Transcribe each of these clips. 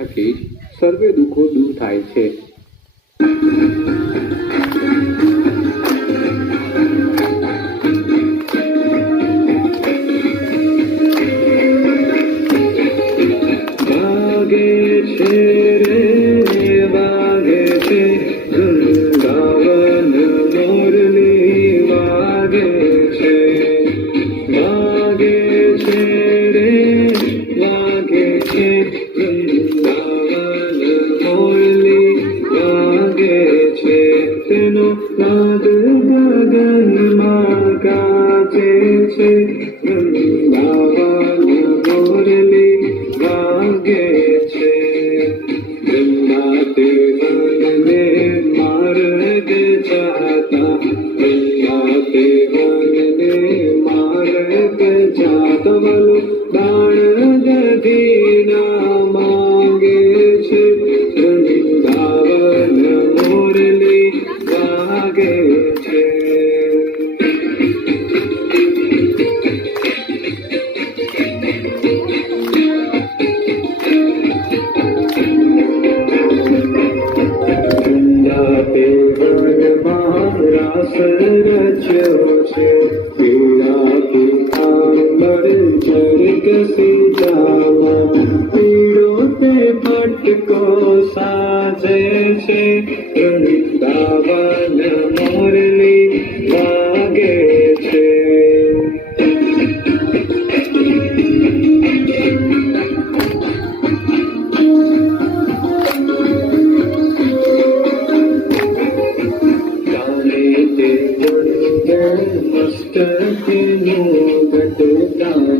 થકી સર્વે દુઃખો દૂર થાય છે. তাদের গগন মাগা চেয়েছে বৃন্দাবন মুরলি গাগেছে বৃন্দাতে মনে মার গে চাতা বৃন্দাতে శరణ్యో పీడాకి ఆంబరం చరిక సీతామా ಕಟಕ ಕಟಕ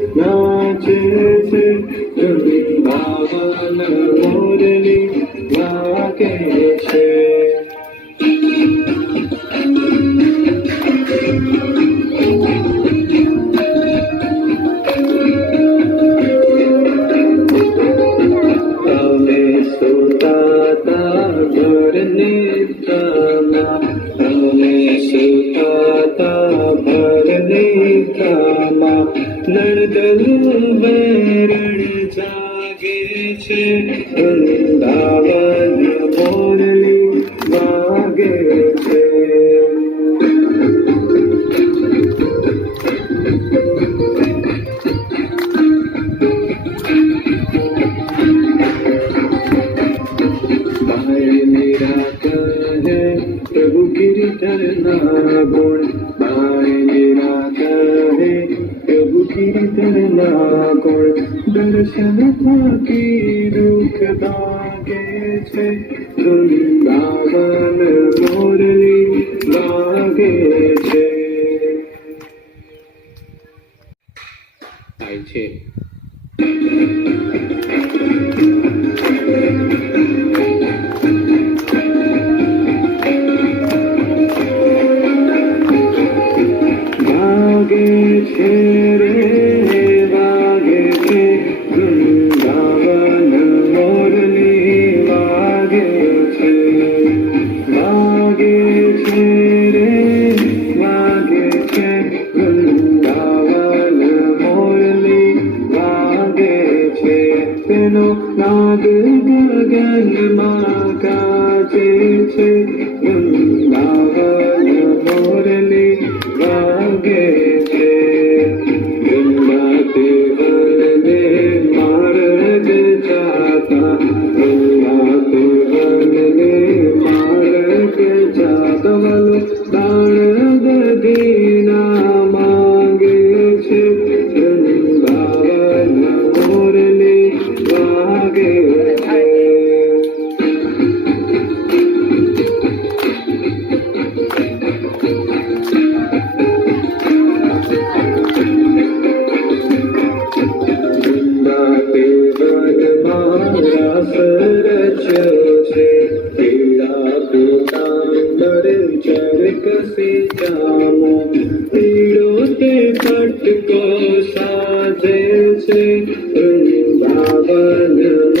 करना गुण पाए मेरा कहे प्रभु की तरना गुण दर्शन था की दुखदार गंगावल मोरली वागे dancing through Babylon.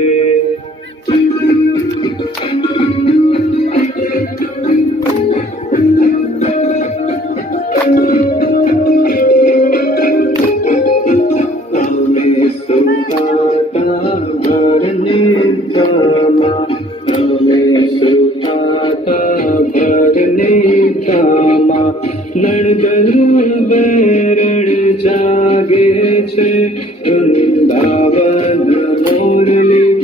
જાગે છે વૃંદાવન મોરલી